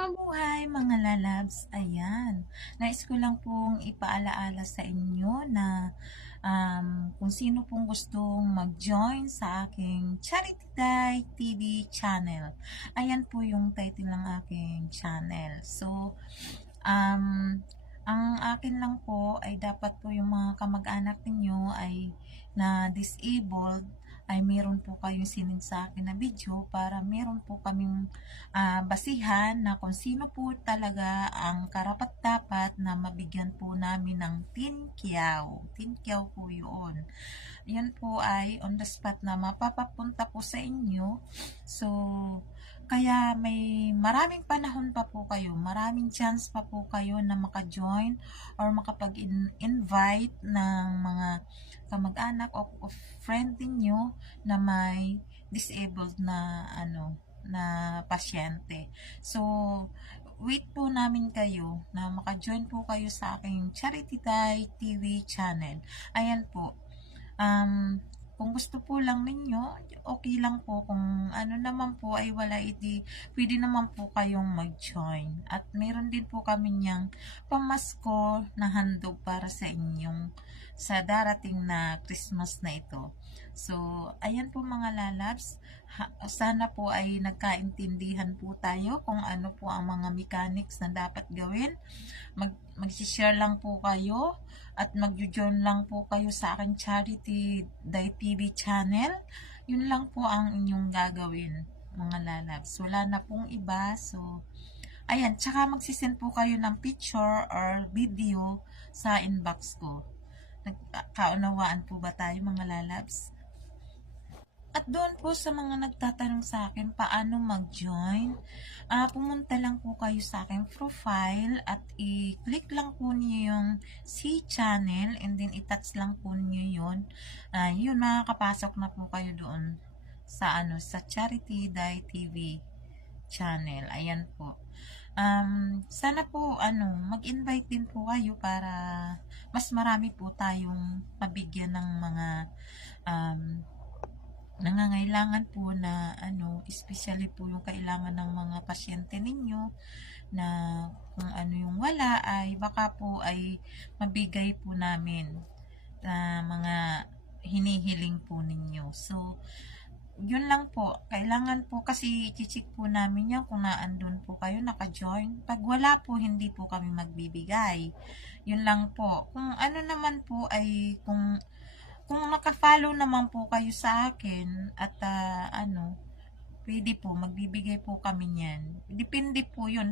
Mabuhay mga lalabs, ayan. Nais ko lang pong ipaalaala sa inyo na kung sino pong gustong mag-join sa aking Charity Day TV channel. Ayan po yung title ng aking channel. So, um, ang akin lang po ay dapat po yung mga kamag-anak ninyo ay na disabled ay meron po kayong sinend sa akin na video para meron po kaming basihan na kung sino po talaga ang karapat-dapat na mabigyan po namin ng tinkiyaw. Tinkiyaw po yun. Yan po ay on the spot na mapapapunta po sa inyo. So, kaya may maraming panahon pa po kayo, maraming chance pa po kayo na maka-join or makapag-invite ng mga kamag-anak o friend niyo na may disabled na na pasyente. So, wait po namin kayo na maka-join po kayo sa aking Charity Day TV channel. Ayan po. Kung gusto po lang ninyo, okay lang po. Kung ano naman po ay wala, pwede naman po kayong mag-join. At meron din po kami niyang pamasko na handog para sa inyong sa darating na Christmas na ito. So, ayan po mga lalabs. Sana po ay nagkaintindihan po tayo kung ano po ang mga mechanics na dapat gawin. Mag-share lang po kayo at mag-join lang po kayo sa aking Charity Day TV channel. Yun lang po ang inyong gagawin mga lalabs. Wala na pong iba. So, ayan. Tsaka magsisend po kayo ng picture or video sa inbox ko. Nagkaunawaan po ba tayo mga lalabs? At doon po sa mga nagtatanong sa akin paano mag-join, pumunta lang po kayo sa aking profile at i-click lang po niyo yung C channel and then i-touch lang po niyo yun. Yun, makakapasok na po kayo doon sa sa Charity Day TV channel. Ayan po. Sana po mag-invite din po kayo para mas marami po tayong mabigyan ng mga nangangailangan po na especially po yung kailangan ng mga pasyente ninyo na kung ano yung wala ay baka po ay mabigay po namin na mga hinihiling po ninyo. So, yun lang po. Kailangan po kasi i-check po namin yan kung naandun po kayo naka-join. Pag wala po, hindi po kami magbibigay. Yun lang po. Kung ano naman po ay kung naka-follow naman po kayo sa akin at pwede po, magbibigay po kami niyan. Depende po yun.